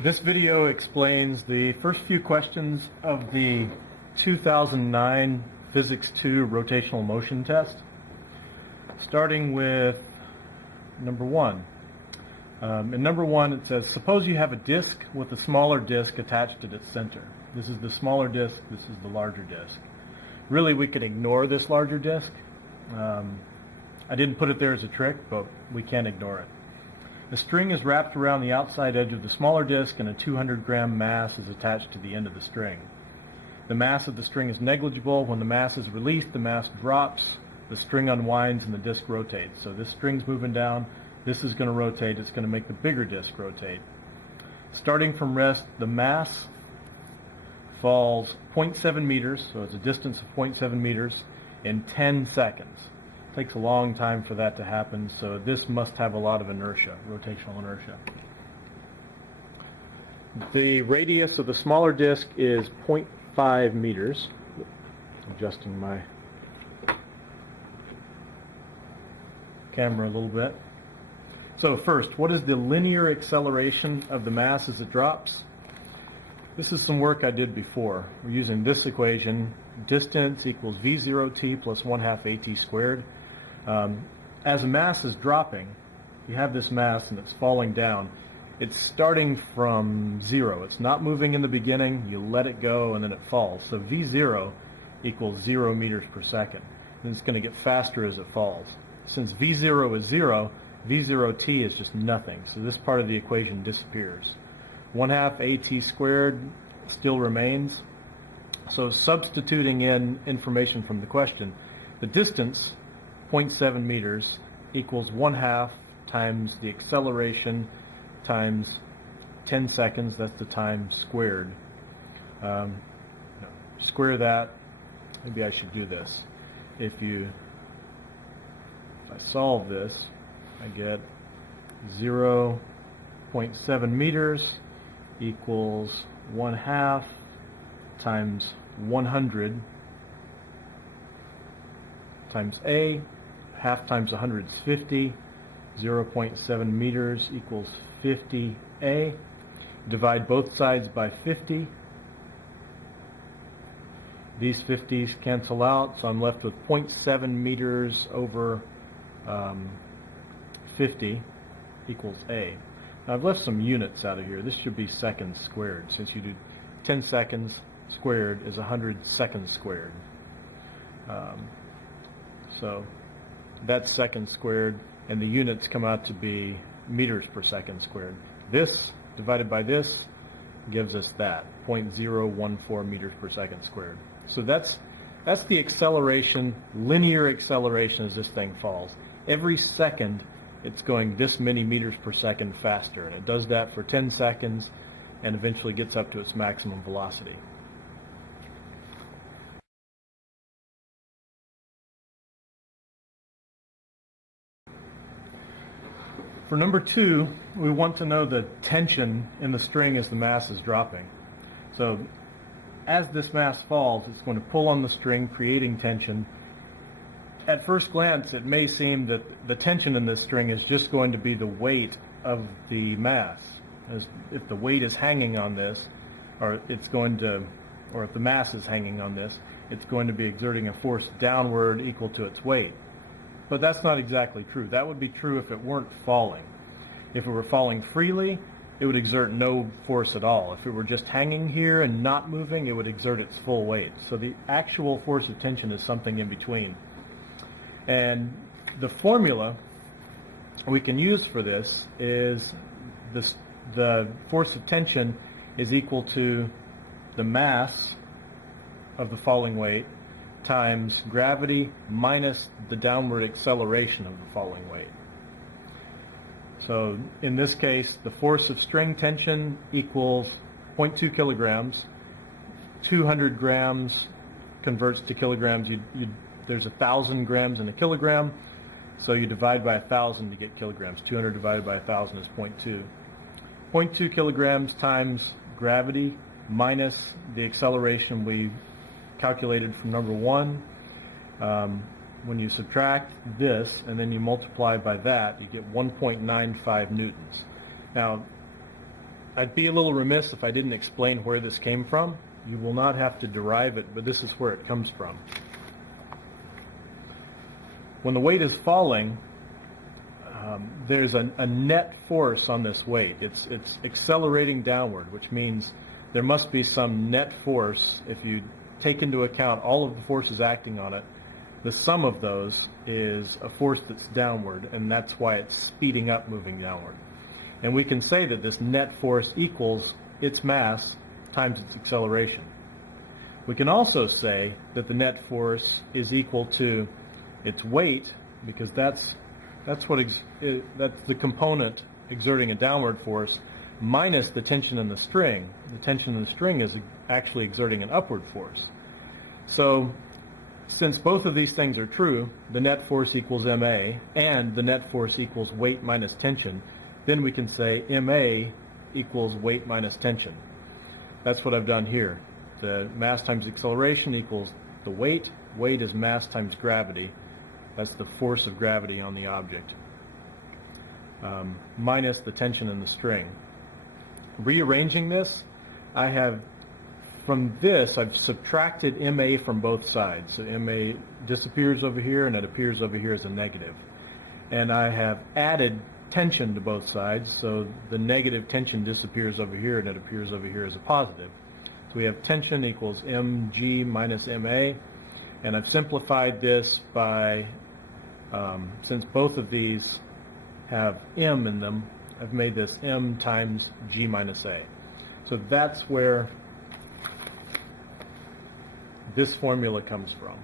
This video explains the first few questions of the 2009 Physics 2 rotational motion test, starting with number 1. In number 1 it says, suppose you have a disk with a smaller disk attached at its center. This is the smaller disk, this is the larger disk. Really, we could ignore this larger disk. I didn't put it there as a trick, but we can't ignore it. The string is wrapped around the outside edge of the smaller disk, and a 200-gram mass is attached to the end of the string. The mass of the string is negligible. When the mass is released, the mass drops, the string unwinds, and the disk rotates. So this string's moving down, this is going to rotate, it's going to make the bigger disk rotate. Starting from rest, the mass falls 0.7 meters, so it's a distance of 0.7 meters, in 10 seconds. It takes a long time for that to happen, so this must have a lot of inertia, rotational inertia. The radius of the smaller disk is 0.5 meters. Adjusting my camera a little bit. So first, what is the linear acceleration of the mass as it drops? This is some work I did before. We're using this equation. Distance equals v0t plus 1/2 at squared. As a mass is dropping, you have this mass and it's falling down. It's starting from 0. It's not moving in the beginning. You let it go and then it falls. So v0 equals 0 meters per second. And it's going to get faster as it falls. Since v0 is 0, v0t is just nothing. So this part of the equation disappears. 1/2 at squared still remains. So substituting in information from the question, the distance, 0.7 meters, equals 1/2 times the acceleration times 10 seconds, that's the time squared. Square that, maybe I should do this. If I solve this, I get 0.7 meters equals 1/2 times 100 times A. Half times 100 is 50. 0.7 meters equals 50A. Divide both sides by 50. These 50s cancel out, so I'm left with 0.7 meters over 50 equals A. Now I've left some units out of here. This should be seconds squared, since you do 10 seconds squared is 100 seconds squared. So that's seconds squared, and the units come out to be meters per second squared. This divided by this gives us that, 0.014 meters per second squared. So that's the acceleration, linear acceleration as this thing falls. Every second it's going this many meters per second faster, and it does that for 10 seconds and eventually gets up to its maximum velocity. For number 2, we want to know the tension in the string as the mass is dropping. So as this mass falls, it's going to pull on the string, creating tension. At first glance, it may seem that the tension in this string is just going to be the weight of the mass. As if the weight is hanging on this, or if the mass is hanging on this, it's going to be exerting a force downward equal to its weight. But that's not exactly true. That would be true if it weren't falling. If it were falling freely, it would exert no force at all. If it were just hanging here and not moving, it would exert its full weight. So the actual force of tension is something in between. And the formula we can use for this is the force of tension is equal to the mass of the falling weight times gravity minus the downward acceleration of the falling weight. So in this case, the force of string tension equals 0.2 kilograms. 200 grams converts to kilograms. There's 1,000 grams in a kilogram, so you divide by 1,000 to get kilograms. 200 divided by 1,000 is 0.2. 0.2 kilograms times gravity minus the acceleration we calculated from number 1. When you subtract this and then you multiply by that, you get 1.95 newtons. Now, I'd be a little remiss if I didn't explain where this came from. You will not have to derive it, but this is where it comes from. When the weight is falling, there's a net force on this weight. It's accelerating downward, which means there must be some net force. If you take into account all of the forces acting on it, the sum of those is a force that's downward, and that's why it's speeding up, moving downward. And we can say that this net force equals its mass times its acceleration. We can also say that the net force is equal to its weight, because that's the component exerting a downward force, minus the tension in the string. The tension in the string is actually exerting an upward force. So since both of these things are true, the net force equals ma, and the net force equals weight minus tension, then we can say ma equals weight minus tension. That's what I've done here. The mass times acceleration equals the weight. Weight is mass times gravity. That's the force of gravity on the object, minus the tension in the string. Rearranging this, from this, I've subtracted ma from both sides. So ma disappears over here, and it appears over here as a negative. And I have added tension to both sides, so the negative tension disappears over here, and it appears over here as a positive. So we have tension equals mg minus ma, and I've simplified this by, since both of these have m in them, I've made this m times g minus a. So that's where this formula comes from.